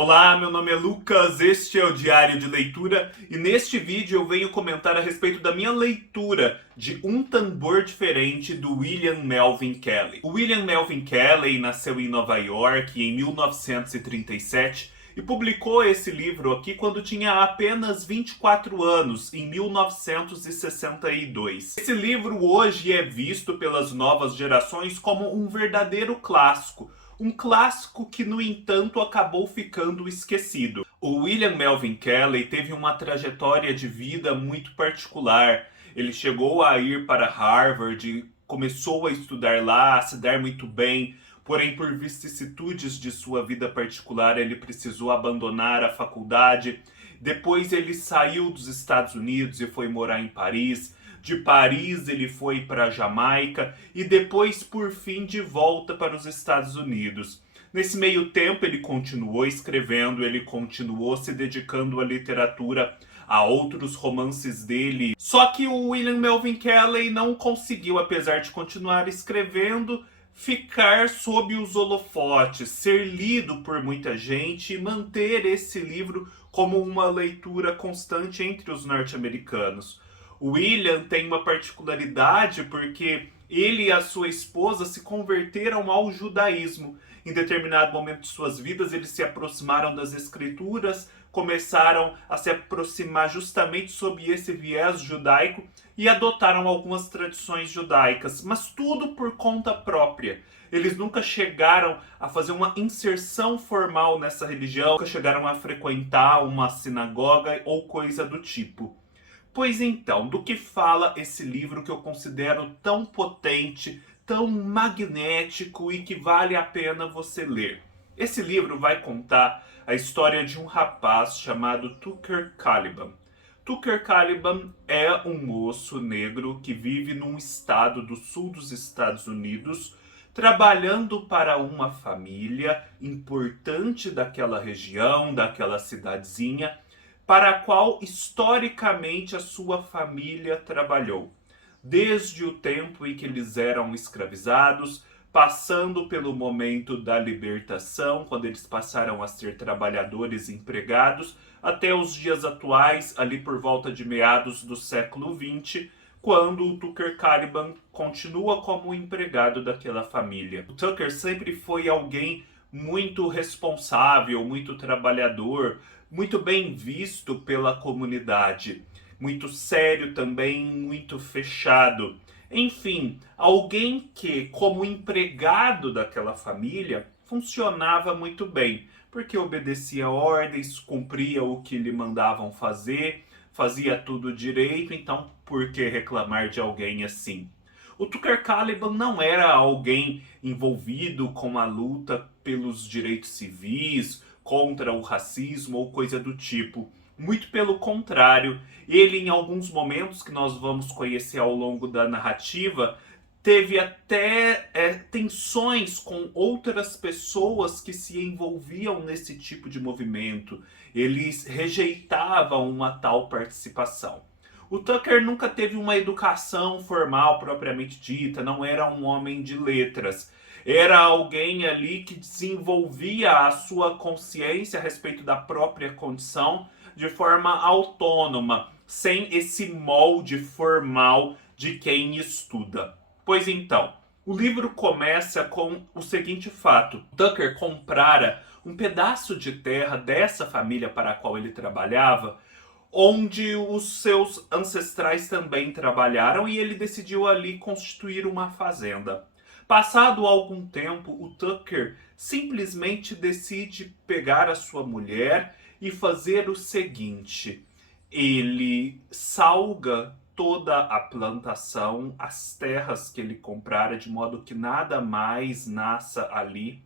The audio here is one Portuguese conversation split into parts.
Olá, meu nome é Lucas, este é o Diário de Leitura e neste vídeo eu venho comentar a respeito da minha leitura de Um Tambor Diferente do William Melvin Kelley. O William Melvin Kelley nasceu em Nova York em 1937 e publicou esse livro aqui quando tinha apenas 24 anos, em 1962. Esse livro hoje é visto pelas novas gerações como um verdadeiro clássico. Um clássico que, no entanto, acabou ficando esquecido. O William Melvin Kelley teve uma trajetória de vida muito particular. Ele chegou a ir para Harvard, começou a estudar lá, a se dar muito bem, porém, por vicissitudes de sua vida particular, ele precisou abandonar a faculdade. Depois, ele saiu dos Estados Unidos e foi morar em Paris. De Paris ele foi para a Jamaica e depois, por fim, de volta para os Estados Unidos. Nesse meio tempo ele continuou escrevendo, ele continuou se dedicando à literatura, a outros romances dele. Só que o William Melvin Kelley não conseguiu, apesar de continuar escrevendo, ficar sob os holofotes, ser lido por muita gente e manter esse livro como uma leitura constante entre os norte-americanos. O William tem uma particularidade porque ele e a sua esposa se converteram ao judaísmo. Em determinado momento de suas vidas, eles se aproximaram das escrituras, começaram a se aproximar justamente sob esse viés judaico e adotaram algumas tradições judaicas, mas tudo por conta própria. Eles nunca chegaram a fazer uma inserção formal nessa religião, nunca chegaram a frequentar uma sinagoga ou coisa do tipo. Pois então, do que fala esse livro que eu considero tão potente, tão magnético e que vale a pena você ler? Esse livro vai contar a história de um rapaz chamado Tucker Caliban. Tucker Caliban é um moço negro que vive num estado do sul dos Estados Unidos, trabalhando para uma família importante daquela região, daquela cidadezinha, para a qual historicamente a sua família trabalhou. Desde o tempo em que eles eram escravizados, passando pelo momento da libertação, quando eles passaram a ser trabalhadores empregados, até os dias atuais, ali por volta de meados do século XX, quando o Tucker Caliban continua como empregado daquela família. O Tucker sempre foi alguém muito responsável, muito trabalhador, muito bem visto pela comunidade, muito sério também, muito fechado. Enfim, alguém que, como empregado daquela família, funcionava muito bem, porque obedecia ordens, cumpria o que lhe mandavam fazer, fazia tudo direito, então por que reclamar de alguém assim? O Tucker Caliban não era alguém envolvido com a luta pelos direitos civis, contra o racismo ou coisa do tipo. Muito pelo contrário, ele em alguns momentos que nós vamos conhecer ao longo da narrativa, teve até tensões com outras pessoas que se envolviam nesse tipo de movimento. Eles rejeitavam uma tal participação. O Tucker nunca teve uma educação formal propriamente dita, não era um homem de letras. Era alguém ali que desenvolvia a sua consciência a respeito da própria condição de forma autônoma, sem esse molde formal de quem estuda. Pois então, o livro começa com o seguinte fato: Tucker comprara um pedaço de terra dessa família para a qual ele trabalhava, onde os seus ancestrais também trabalharam, e ele decidiu ali constituir uma fazenda. Passado algum tempo, o Tucker simplesmente decide pegar a sua mulher e fazer o seguinte: ele salga toda a plantação, as terras que ele comprara, de modo que nada mais nasça ali.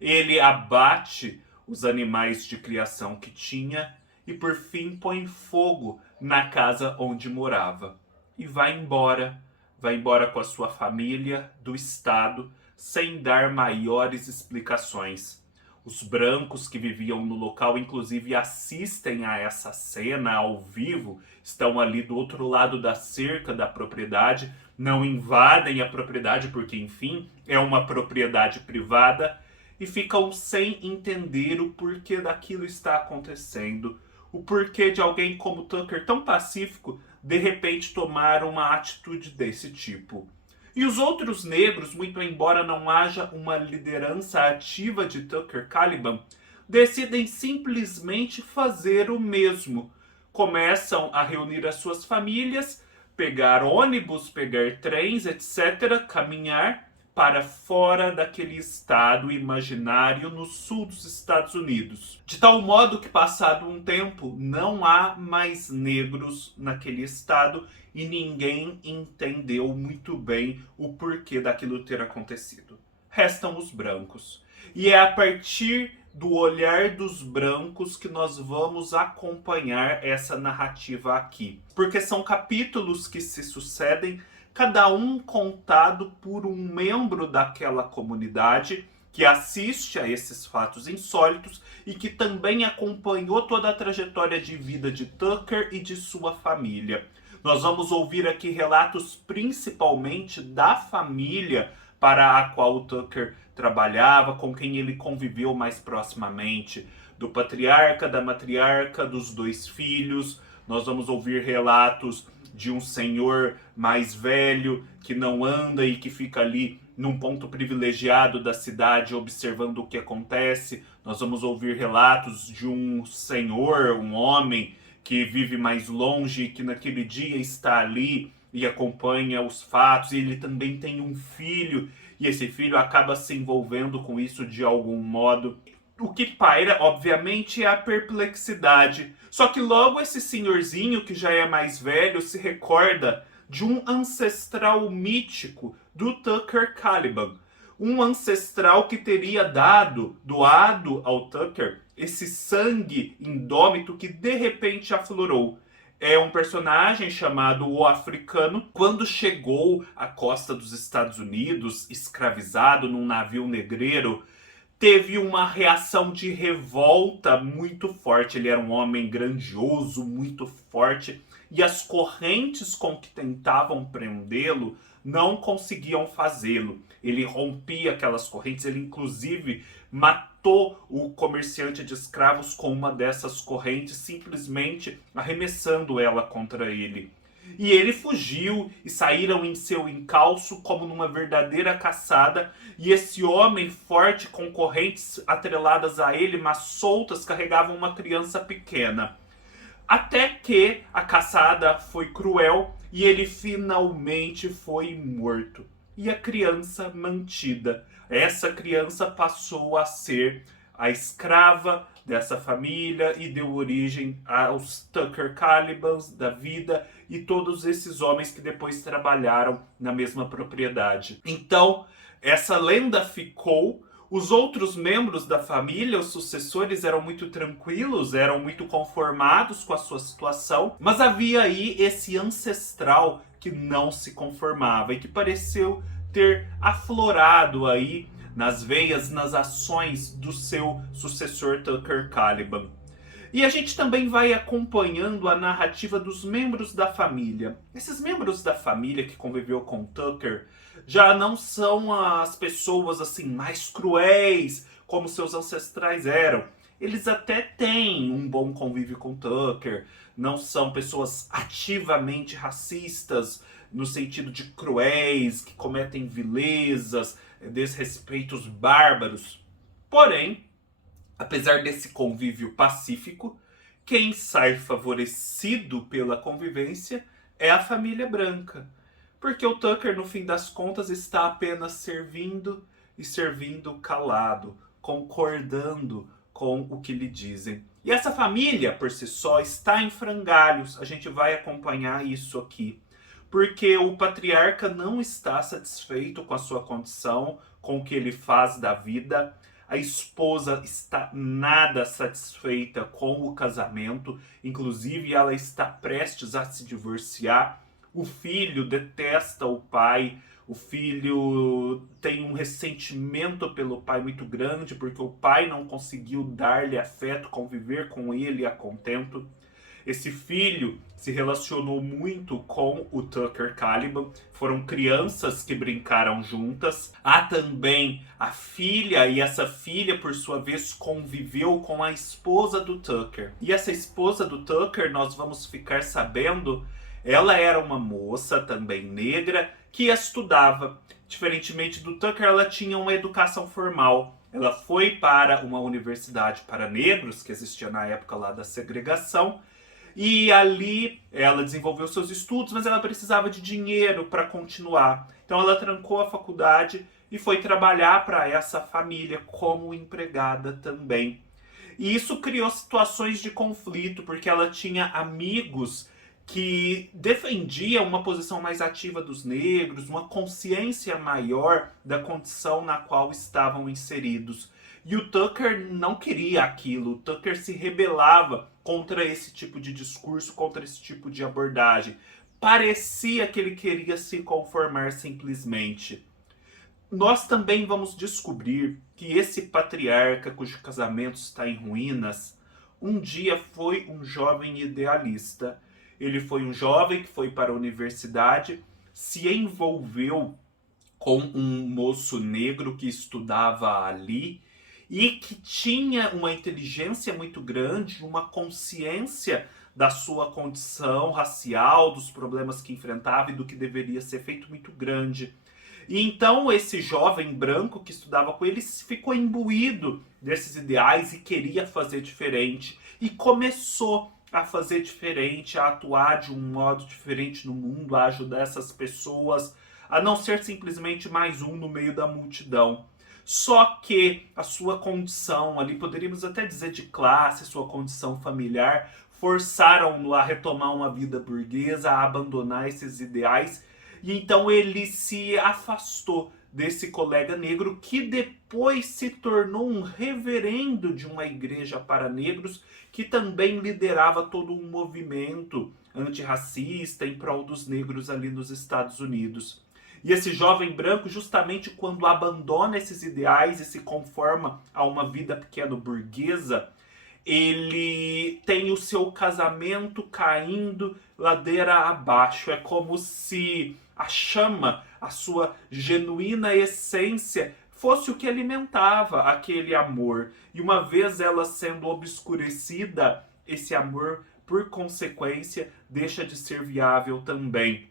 Ele abate os animais de criação que tinha e, por fim, põe fogo na casa onde morava e vai embora. Vai embora com a sua família do estado, sem dar maiores explicações. Os brancos que viviam no local, inclusive, assistem a essa cena ao vivo, estão ali do outro lado da cerca da propriedade, não invadem a propriedade porque, enfim, é uma propriedade privada. e ficam sem entender o porquê daquilo está acontecendo, o porquê de alguém como Tucker, tão pacífico, de repente tomar uma atitude desse tipo. E os outros negros, muito embora não haja uma liderança ativa de Tucker Caliban, decidem simplesmente fazer o mesmo. Começam a reunir as suas famílias, pegar ônibus, pegar trens, etc., caminhar para fora daquele estado imaginário no sul dos Estados Unidos. De tal modo que, passado um tempo, não há mais negros naquele estado e ninguém entendeu muito bem o porquê daquilo ter acontecido. Restam os brancos. E é a partir do olhar dos brancos que nós vamos acompanhar essa narrativa aqui. Porque são capítulos que se sucedem, cada um contado por um membro daquela comunidade que assiste a esses fatos insólitos e que também acompanhou toda a trajetória de vida de Tucker e de sua família. Nós vamos ouvir aqui relatos principalmente da família para a qual o Tucker trabalhava, com quem ele conviveu mais proximamente, do patriarca, da matriarca, dos dois filhos. Nós vamos ouvir relatos de um senhor mais velho que não anda e que fica ali num ponto privilegiado da cidade observando o que acontece. Nós vamos ouvir relatos de um senhor, um homem que vive mais longe e que naquele dia está ali e acompanha os fatos. E ele também tem um filho e esse filho acaba se envolvendo com isso de algum modo. O que paira, obviamente, é a perplexidade. Só que logo esse senhorzinho, que já é mais velho, se recorda de um ancestral mítico do Tucker Caliban. Um ancestral que teria doado ao Tucker esse sangue indômito que de repente aflorou. É um personagem chamado O Africano. Quando chegou à costa dos Estados Unidos, escravizado num navio negreiro, teve uma reação de revolta muito forte. Ele era um homem grandioso, muito forte, e as correntes com que tentavam prendê-lo não conseguiam fazê-lo. Ele rompia aquelas correntes, ele inclusive matou o comerciante de escravos com uma dessas correntes, simplesmente arremessando ela contra ele. E ele fugiu e saíram em seu encalço como numa verdadeira caçada. E esse homem forte, com correntes atreladas a ele, mas soltas, carregava uma criança pequena. Até que a caçada foi cruel e ele finalmente foi morto. E a criança mantida. Essa criança passou a ser a escrava dessa família e deu origem aos Tucker Calibans da vida e todos esses homens que depois trabalharam na mesma propriedade. Então, essa lenda ficou. Os outros membros da família, os sucessores, eram muito tranquilos, eram muito conformados com a sua situação, mas havia aí esse ancestral que não se conformava e que pareceu ter aflorado aí nas veias, nas ações do seu sucessor Tucker Caliban. E a gente também vai acompanhando a narrativa dos membros da família. Esses membros da família que conviveu com Tucker já não são as pessoas assim mais cruéis como seus ancestrais eram. Eles até têm um bom convívio com Tucker, não são pessoas ativamente racistas no sentido de cruéis, que cometem vilezas, desrespeitos bárbaros. Porém, apesar desse convívio pacífico, quem sai favorecido pela convivência é a família branca. Porque o Tucker, no fim das contas, está apenas servindo e servindo calado, concordando com o que lhe dizem. E essa família, por si só, está em frangalhos. A gente vai acompanhar isso aqui. Porque o patriarca não está satisfeito com a sua condição, com o que ele faz da vida. A esposa está nada satisfeita com o casamento, inclusive ela está prestes a se divorciar. O filho detesta o pai, o filho tem um ressentimento pelo pai muito grande, porque o pai não conseguiu dar-lhe afeto, conviver com ele a contento. Esse filho se relacionou muito com o Tucker Caliban, foram crianças que brincaram juntas. Há também a filha, e essa filha, por sua vez, conviveu com a esposa do Tucker. E essa esposa do Tucker, nós vamos ficar sabendo, ela era uma moça também negra que estudava. Diferentemente do Tucker, ela tinha uma educação formal. Ela foi para uma universidade para negros, que existia na época lá da segregação, e ali ela desenvolveu seus estudos, mas ela precisava de dinheiro para continuar. Então ela trancou a faculdade e foi trabalhar para essa família como empregada também. E isso criou situações de conflito, porque ela tinha amigos que defendiam uma posição mais ativa dos negros, uma consciência maior da condição na qual estavam inseridos. E o Tucker não queria aquilo, o Tucker se rebelava contra esse tipo de discurso, contra esse tipo de abordagem. Parecia que ele queria se conformar simplesmente. Nós também vamos descobrir que esse patriarca, cujo casamento está em ruínas, um dia foi um jovem idealista. Ele foi um jovem que foi para a universidade, se envolveu com um moço negro que estudava ali e que tinha uma inteligência muito grande, uma consciência da sua condição racial, dos problemas que enfrentava e do que deveria ser feito muito grande. E então esse jovem branco que estudava com ele ficou imbuído desses ideais e queria fazer diferente. E começou a fazer diferente, a atuar de um modo diferente no mundo, a ajudar essas pessoas, a não ser simplesmente mais um no meio da multidão. Só que a sua condição ali, poderíamos até dizer de classe, sua condição familiar, forçaram-no a retomar uma vida burguesa, a abandonar esses ideais. E então ele se afastou desse colega negro, que depois se tornou um reverendo de uma igreja para negros, que também liderava todo um movimento antirracista em prol dos negros ali nos Estados Unidos. E esse jovem branco, justamente quando abandona esses ideais e se conforma a uma vida pequeno burguesa, ele tem o seu casamento caindo ladeira abaixo. É como se a chama, a sua genuína essência, fosse o que alimentava aquele amor. E uma vez ela sendo obscurecida, esse amor, por consequência, deixa de ser viável também.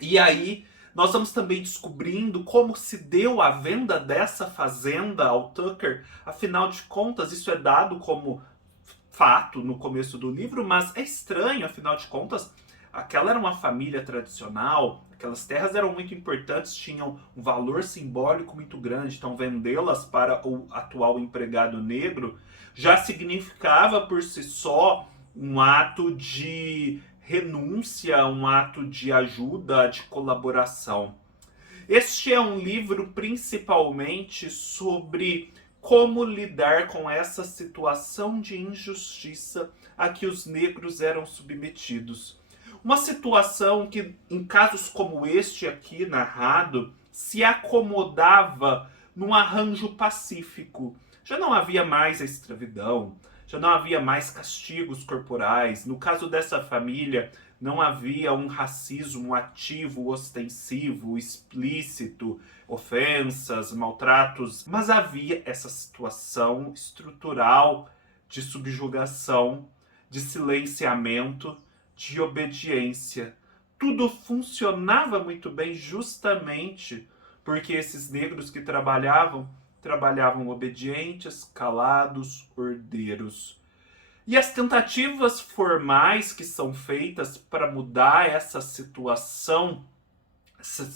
E aí nós vamos também descobrindo como se deu a venda dessa fazenda ao Tucker. Afinal de contas, isso é dado como fato no começo do livro, mas é estranho, afinal de contas, aquela era uma família tradicional, aquelas terras eram muito importantes, tinham um valor simbólico muito grande, então vendê-las para o atual empregado negro já significava por si só um ato de renúncia, um ato de ajuda, de colaboração. Este é um livro principalmente sobre como lidar com essa situação de injustiça a que os negros eram submetidos. Uma situação que, em casos como este aqui narrado, se acomodava num arranjo pacífico. Já não havia mais a escravidão, já não havia mais castigos corporais. No caso dessa família, não havia um racismo ativo, ostensivo, explícito, ofensas, maltratos, mas havia essa situação estrutural de subjugação, de silenciamento, de obediência. Tudo funcionava muito bem justamente porque esses negros que trabalhavam obedientes, calados, ordeiros. E as tentativas formais que são feitas para mudar essa situação,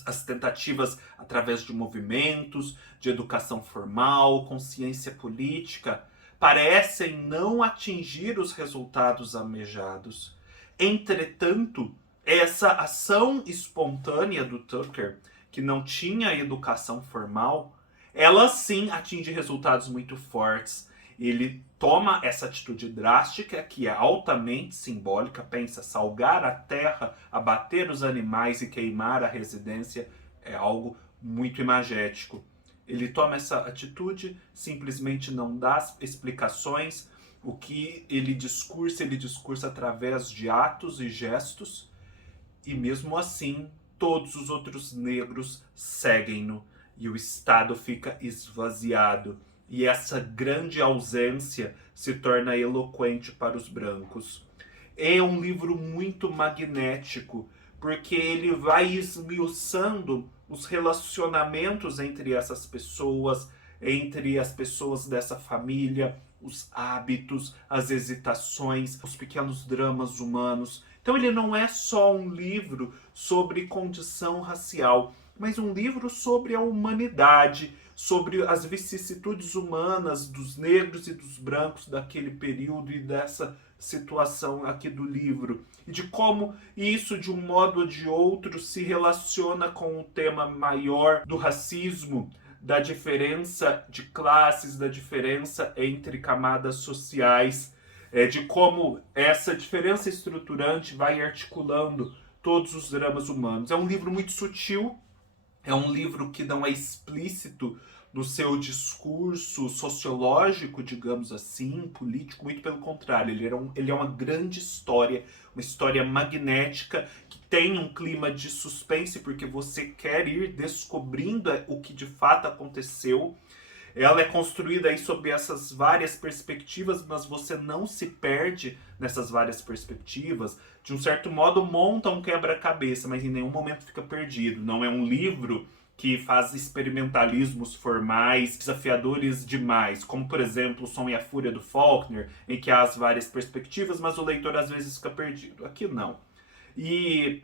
as tentativas através de movimentos, de educação formal, consciência política, parecem não atingir os resultados almejados. Entretanto, essa ação espontânea do Tucker, que não tinha educação formal, ela sim atinge resultados muito fortes. Ele toma essa atitude drástica, que é altamente simbólica, pensa salgar a terra, abater os animais e queimar a residência, é algo muito imagético. Ele toma essa atitude, simplesmente não dá explicações, O que ele discursa através de atos e gestos, e mesmo assim todos os outros negros seguem-no e o Estado fica esvaziado. E essa grande ausência se torna eloquente para os brancos. É um livro muito magnético, porque ele vai esmiuçando os relacionamentos entre essas pessoas, entre as pessoas dessa família, os hábitos, as hesitações, os pequenos dramas humanos. Então ele não é só um livro sobre condição racial, mas um livro sobre a humanidade, sobre as vicissitudes humanas dos negros e dos brancos daquele período e dessa situação aqui do livro. E de como isso, de um modo ou de outro, se relaciona com o tema maior do racismo, da diferença de classes, da diferença entre camadas sociais, de como essa diferença estruturante vai articulando todos os dramas humanos. É um livro muito sutil, é um livro que não é explícito no seu discurso sociológico, digamos assim, político, muito pelo contrário, ele é uma grande história, uma história magnética, que tem um clima de suspense, porque você quer ir descobrindo o que de fato aconteceu. Ela é construída aí sob essas várias perspectivas, mas você não se perde nessas várias perspectivas. De um certo modo, monta um quebra-cabeça, mas em nenhum momento fica perdido. Não é um livro que faz experimentalismos formais, desafiadores demais, como, por exemplo, O Som e a Fúria do Faulkner, em que há as várias perspectivas, mas o leitor às vezes fica perdido. Aqui não. E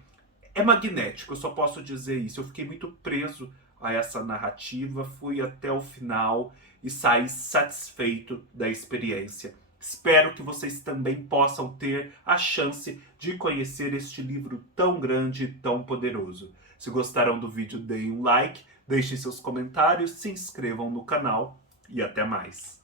é magnético, eu só posso dizer isso. Eu fiquei muito preso a essa narrativa, fui até o final e saí satisfeito da experiência. Espero que vocês também possam ter a chance de conhecer este livro tão grande e tão poderoso. Se gostaram do vídeo, deem um like, deixem seus comentários, se inscrevam no canal e até mais.